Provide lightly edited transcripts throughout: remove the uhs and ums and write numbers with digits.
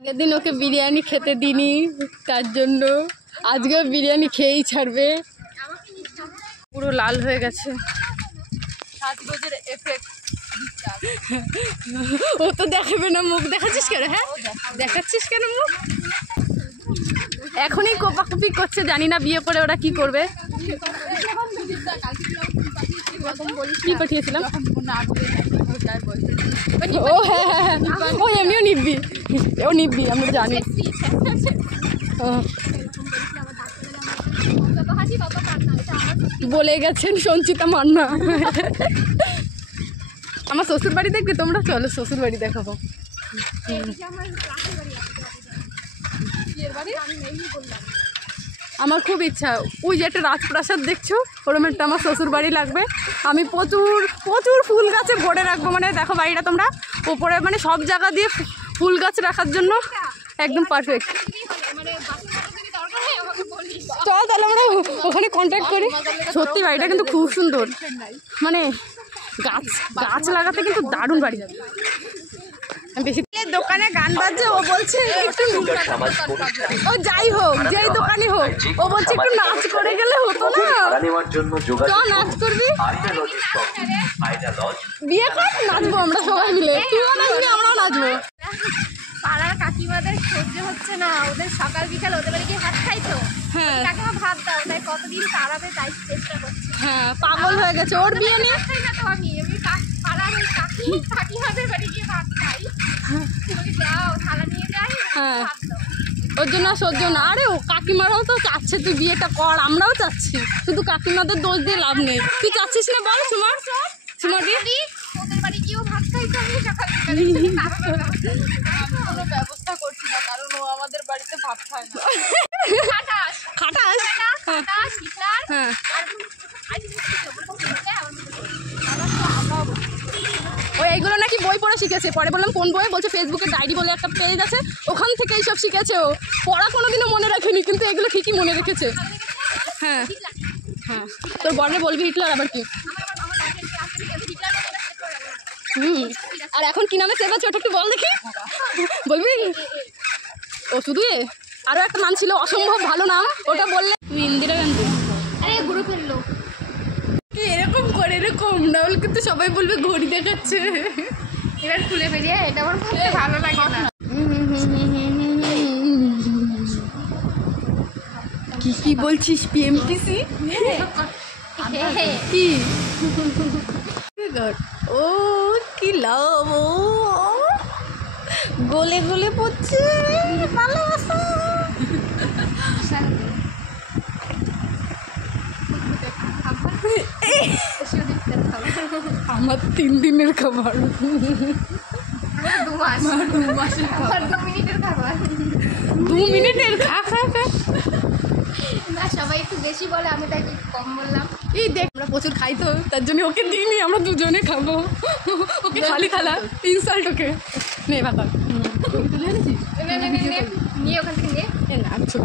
আগের দিন ওকে বিরিয়ানি খেতে দিনি, তার জন্য আজকেও বিরিয়ানি খেয়েই ছাড়বে। পুরো লাল হয়ে গেছে, সাজগোজের এফেক্ট। ও তো দেখাবে না, মুখ দেখাচ্ছিস কেন? হ্যাঁ দেখাচ্ছিস কেন মুখ? এখনই কোপাকুপি করছে, জানি না বিয়ে করে ওরা কি করবে। কি পাঠিয়েছিলাম? ও হ্যাঁ হ্যাঁ হ্যাঁ, ও এমনিও নিবি, ও নিবি, আমরা জানি। বলে গেছেন সঞ্চিতা মান্না। আমার শ্বশুর বাড়ি দেখবে তোমরা, চলো শ্বশুর বাড়ি দেখাবো। আমার খুব ইচ্ছা, ওই যে একটা রাজপ্রাসাদ দেখছো, ওরকম একটা আমার শ্বশুর বাড়ি লাগবে। আমি প্রচুর প্রচুর ফুল গাছে ভরে রাখবো, মানে দেখো বাড়িটা তোমরা, ওপরে মানে সব জায়গা দিয়ে ফুল গাছ রাখার জন্য একদম পারফেক্ট। চল তাহলে আমরা ওখানে কন্ট্যাক্ট করি। সত্যি বাড়িটা কিন্তু খুব সুন্দর, মানে গাছ গাছ লাগাতে কিন্তু দারুণ বাড়ি। বেশি দোকানে গান বাজছে, ও বলছে একটু, ও যাই হোক যেই দোকানই হোক, ও বলছে একটু নাচ করে গেলে হতো না। নাচ করবি, বিয়ে কর, নাচবো আমরা সবাই মিলে, তুইও নাচবি আমরাও নাচবো। পাড়ার কাকিমাদের সহ্য হচ্ছে না, ওদের সকাল বিকাল ওদের বাড়ি গিয়ে ভাত খাইতো। হ্যাঁ কাকিমা ভাত দাও, তাই কতদিন তাড়াবে তাই চেষ্টা করছি। হ্যাঁ পাগল হয়ে গেছে, ওর বিয়ে নিয়ে আমি পাড়ার ওই কাকিমাদের বাড়ি গিয়ে ভাত খাই, তুমি যাও থালা নিয়ে যাই। হ্যাঁ ওর জন্য সহ্য না। আরে ও কাকিমারাও তো চাচ্ছে তুই বিয়েটা কর, আমরাও চাচ্ছি, শুধু কাকিমাদের দোষ দিয়ে লাভ নেই। তুই চাচ্ছিস না বল সুমার? সুমাদি ওদের বাড়ি গিয়েও ভাত খাইতো আমি সকাল কোনো ব্যবস্থা করছি না, কারণ ও আমাদের বাড়িতে ভাত খায় না। খাটাস খাটাস, খাটাস হিটলার। হ্যাঁ ও এইগুলো নাকি বই পড়ে শিখেছে। পরে বললাম কোন বই? বলছে ফেসবুকে ডায়েরি বলে একটা পেজ আছে, ওখান থেকে এইসব শিখেছে। ও পড়া কোনোদিনও মনে রাখেনি, কিন্তু এগুলো ঠিকই মনে রেখেছে। হ্যাঁ হ্যাঁ, তোর বর্ণে বলবি হিটলার আবার কি? আর এখন কি নামে সেভ আছে ওটা একটু বল দেখি, বলবি? ও শুধু আরও একটা নাম ছিল অসম্ভব ভালো নাম, ওটা বললে। তুই ইন্দিরা গান্ধী? আরে গ্রুপের লোক কি এরকম করে, এরকম না হলে কিন্তু সবাই বলবে ঘড়ি দেখাচ্ছে। এবার খুলে বেরিয়ে, এটা আমার খুব ভালো লাগে না। কি কি বলছিস? পিএমটিসি কি? ও কি লাভ, ও গলে গলে পড়ছে ভালোবাসা। আমার 3 দিনের খাবার, 2 মাস, 2 মাসের খাবার, 2 মিনিটের খাবার, 2 মিনিটের খা খা খা। না সবাই একটু বেশি বলে, আমি তাই একটু কম বললাম। এই দেখ আমরা প্রচুর খাই তো, তার জন্য ওকে দিইনি, আমরা দুজনে খাবো। ওকে খালি থালা, ইনসাল্ট ওকে। নে ভাতা তুলে এনেছিস? নিয়ে ওখান থেকে না আমি ছোট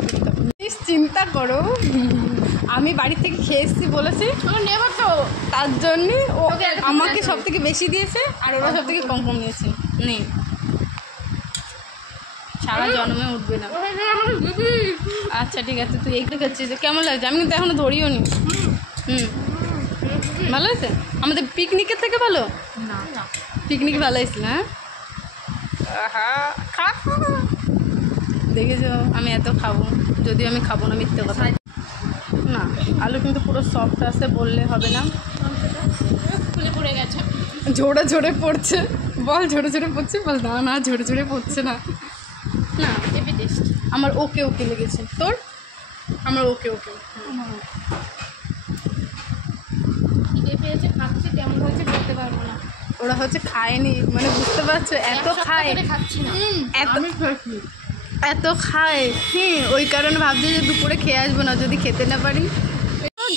প্লিজ চিন্তা করো, আমি বাড়ি থেকে খেয়ে এসেছি বলেছি নেবো তো, তার জন্যে ও আমাকে সব থেকে বেশি দিয়েছে, আর ওরা সব থেকে কম কম নিয়েছে। নেই সারা জন্মে উঠবে না। আচ্ছা ঠিক আছে, তুই এইগুলো খাচ্ছিস, কেমন লাগছে? আমি কিন্তু এখনো ধরিও নি। ভালো হয়েছে? আমাদের পিকনিকের থেকে ভালো না, পিকনিক ভালো হয়েছিল। হ্যাঁ দেখেছো আমি এত খাবো, যদিও আমি খাবো না, মিথ্যে কথা না। আলু কিন্তু পুরো সফট আছে, বললে হবে না। খুলে পড়ে গেছে, ঝরে ঝরে পড়ছে। বল ঝরে ঝরে পড়ছে, বল না না ঝরে ঝরে পড়ছে না। না আমার ওকে ওকে লেগেছে, তোর? আমার ওকে ওকে। খিদে পেয়েছে, খাচ্ছে, কেমন হয়েছে বলতে পারবো না। ওরা হচ্ছে খায়নি, মানে বুঝতে পারছো, এত খায়, খাচ্ছি না, এত খায়। হ্যাঁ ওই কারণে ভাবছি যে দুপুরে খেয়ে আসবো না যদি খেতে না পারি।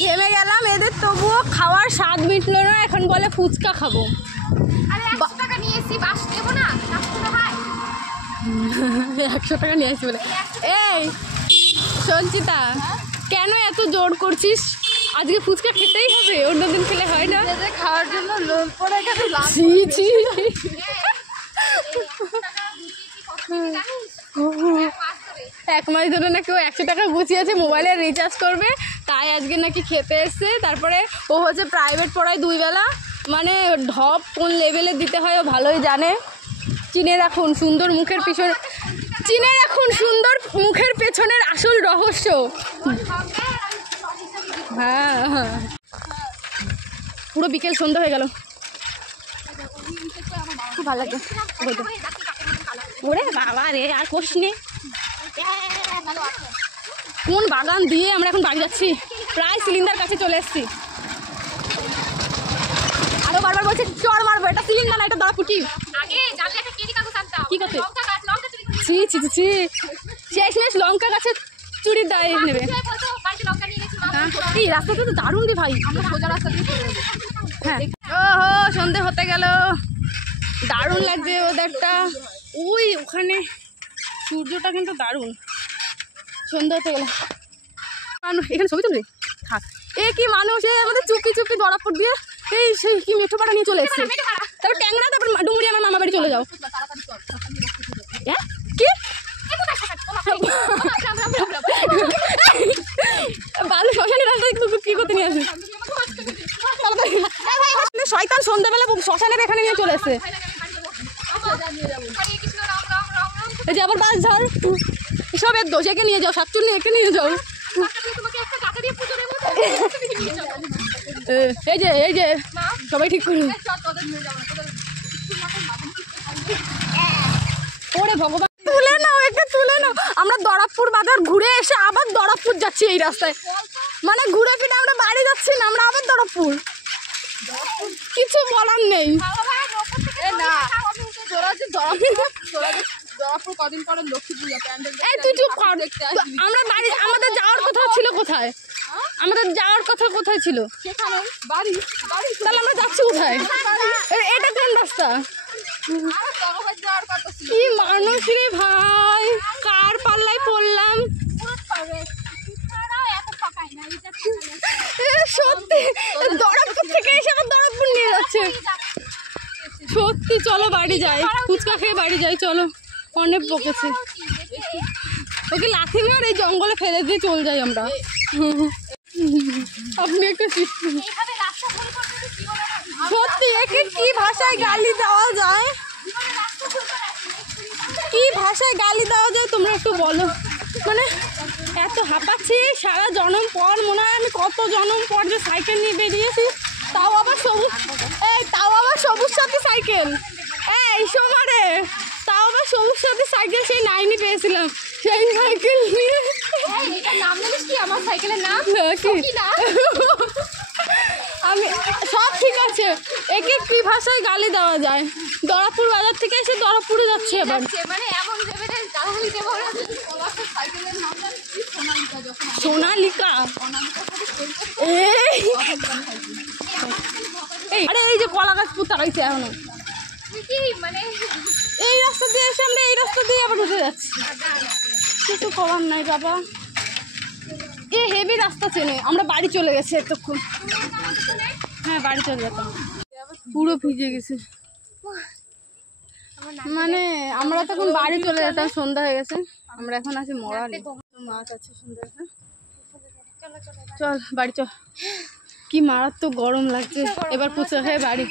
ঘেমে গেলাম, এদের তবুও খাওয়ার স্বাদ মিটলো না, এখন বলে ফুচকা খাবো। আরে 100 টাকা নিয়ে এসেছি, বাস দেবো না? 100 টাকা নিয়ে আসি বলে। এই সঞ্চিতা, কেন এত জোর করছিস? আজকে ফুচকা খেতেই হবে, অন্যদিন খেলে হয় না? খাওয়ার জন্য লোন পড়ে গেছে। 1 মাস ধরে নাকি ও 100 টাকা গুছিয়েছে মোবাইলে রিচার্জ করবে, তাই আজকে নাকি খেতে এসছে। তারপরে ও হচ্ছে প্রাইভেট পড়ায় 2 বেলা, মানে ঢপ কোন লেভেলে দিতে হয় ও ভালোই জানে। চিনে রাখুন সুন্দর মুখের পিছনে, চিনে রাখুন সুন্দর মুখের পেছনের আসল রহস্য। হ্যাঁ হ্যাঁ, পুরো বিকেল সন্ধ্যা হয়ে গেল, খুব ভালো লাগছে। ওরে বাবা রে, আর কোশ নে, কোন বাগান দিয়ে আমরা এখন বাড়ি যাচ্ছি, প্রায় সিলিন্ডার কাছে চলে এসেছি। আরো বারবার বলছে চড় মারবো, এটা সিলিন্ডার না, এটা দড়া পুটি। কি করতে? ছি ছি ছি, শেষমেশ লঙ্কা গাছে চুরির দায় নেবে। এই রাস্তাটা তো দারুণ রে ভাই, হ্যাঁ। ওহো, সন্ধে হতে গেল, দারুণ লাগছে ওদেরটা। ওই ওখানে সূর্যটা কিন্তু দারুণ, সন্ধে হতে গেল। এখানে ছবি তুলবে থাক। এ কি মানুষ, এ আমাদের চুপি চুপি দড়াপুর দিয়ে এই সেই কি মেঠো পাড়া নিয়ে চলে এসছে। তারপর ট্যাংরা, তারপর ডুমুরি আমার মামা বাড়ি চলে যাও। হ্যাঁ কি বালু শ্মশানের রাস্তায় কি করতে নিয়ে আসবে? শয়তান সন্ধ্যাবেলা শ্মশানের এখানে নিয়ে চলে এসছে। এই যে আবার বাস ঝাড়, সবের দোষ, একে নিয়ে যাও, শাকচুন্নি একে নিয়ে যাও। এই যে সবাই ঠিক করুন। ওরে ভগবান, তুলে নাও, একে তুলে নাও। আমরা দড়াপুর বাজার ঘুরে এসে আবার দড়াপুর যাচ্ছি এই রাস্তায়, মানে ঘুরে ফিরে আমরা বাড়ি যাচ্ছি না, আমরা আবার দড়াপুর। কিছু বলার নেই। কদিন পরে লক্ষ্মী পূজা, এই তুই চুপ কর। আমরা বাড়ি, আমাদের যাওয়ার কথা ছিল কোথায়? আমাদের যাওয়ার কথা কোথায় ছিল? তাহলে আমরা যাচ্ছি কোথায়? এটা কোন রাস্তা? কি মানুষ রে ভাই, কার পাল্লায় পড়লাম সত্যি। দড়াপুর থেকে এসে আবার দড়াপুর নিয়ে যাচ্ছে সত্যি। চলো বাড়ি যাই, ফুচকা খেয়ে বাড়ি যাই, চলো। অনেক বকেছে, ওকে লাথি মেরে আর এই জঙ্গলে ফেলে দিয়ে চলে যাই আমরা। আপনি একটা সত্যি, একে কি ভাষায় গালি দেওয়া যায়, কি ভাষায় গালি দেওয়া যায় তোমরা একটু বলো। মানে এত হাঁপাচ্ছি, সারা জনম পর মনে হয় আমি কত জনম পর যে সাইকেল নিয়ে বেরিয়েছি, তাও আবার সবুজ, তাও আবার সবুজ সাথী সাইকেল, এই সোমারে, তাও আবার সবুজ সাথী সাইকেল, সেই 9 পেয়েছিলাম, সেই সাইকেল নিয়ে। নাম জানিস কি আমার সাইকেলের নাম? আমি সব ঠিক আছে, একে কি ভাষায় গালি দেওয়া যায়? দড়াপুর বাজার থেকে এসে দড়াপুরে যাচ্ছে এবার, মানে এমন ভেবে গালি দেবো। সাইকেলের নাম সোনালিকা। আরে এই যে কলা গাছ পুঁতা রয়েছে এখনো, মানে এই রাস্তা দিয়ে এসে আমরা এই রাস্তা দিয়ে আবার ঢুকে যাচ্ছি, কিছু করার নাই বাবা। এ হেভি রাস্তা চেনে, আমরা বাড়ি চলে গেছি এতক্ষণ। হ্যাঁ বাড়ি চলে যেতাম, পুরো ভিজে গেছে, মানে আমরা তখন বাড়ি চলে যেতাম, সন্ধ্যা হয়ে গেছে। আমরা এখন আছি মরালি, মাছ আছে সুন্দর। চল বাড়ি চল, কি মারাত্মক গরম লাগছে, এবার পুচো খেয়ে বাড়ি।